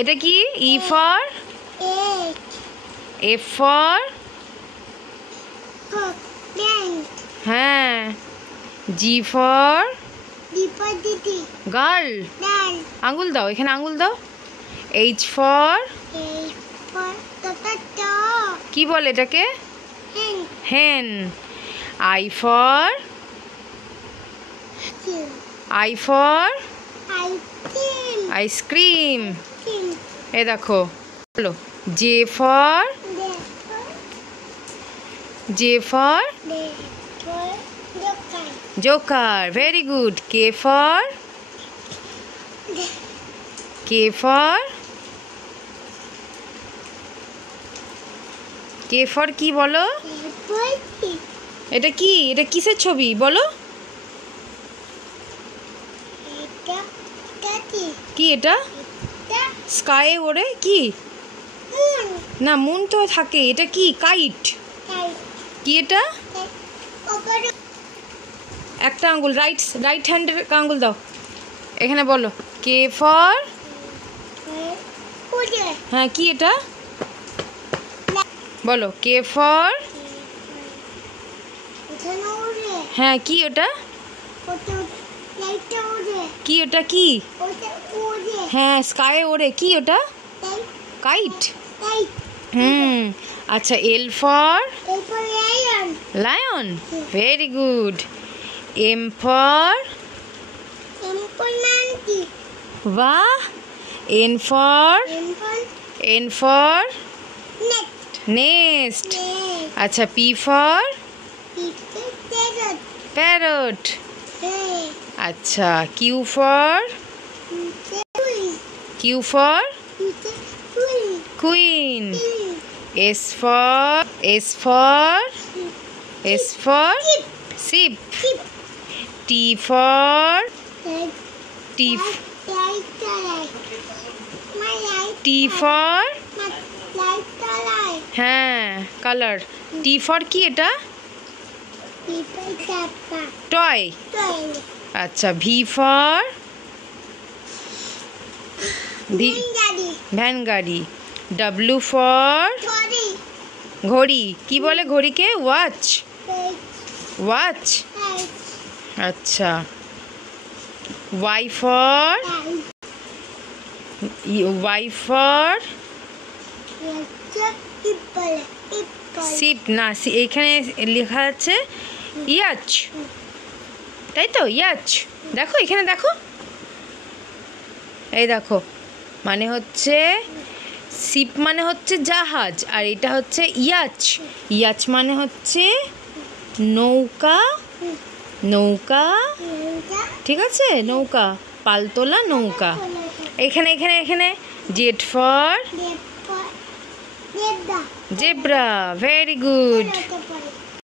এটা কি? E for F for হ্যাঁ, জি ফর গার্ল, আঙুল দাও, এখানে আঙুল দাও। এইচ ফর কি বলে এটাকে? হেন। I for ice cream. এ দেখো, বলো। J for Joker, very good. K for কি বলো? এটা কি? এটা কিসের ছবি বলো? কি এটা? স্কাই ওড়ে কি? না, মুন তো থাকে। এটা কি? কাইট। কি এটা? একটা আঙ্গুল, রাইট হ্যান্ডের আঙ্গুল দাও। এখানে বলো। কে ফর হ্যাঁ, কি এটা বলো? কে ফর হ্যাঁ, কি ওটা? কি ওটা? কি হ্যাঁ, স্কাই ওড়ে। কি ওটা? কাইট। আচ্ছা, L for lion, very good. M for বাহ। N for nest. আচ্ছা, পি ফর প্যারট। আচ্ছা, Q for queen. S for ship. T for হ্যাঁ, কালার। টি ফর কি এটা? টয়। আচ্ছা, ভি ফর ভ্যান গাড়ি। ডাব্লিউ ফর ঘড়ি। কি বলে ঘড়িকে? ওয়াচ। আচ্ছা, ওয়াই ফর শিপ। না, এখানে লেখা আছে ইয়াচ, তাই তো? ইয়াচ। দেখো, এখানে দেখো, এই দেখো, মানে হচ্ছে শিপ মানে হচ্ছে জাহাজ, আর এটা হচ্ছে ইয়াচ মানে হচ্ছে নৌকা। ঠিক আছে, নৌকা, পালতোলা নৌকা। এখানে Z for zebra, very good.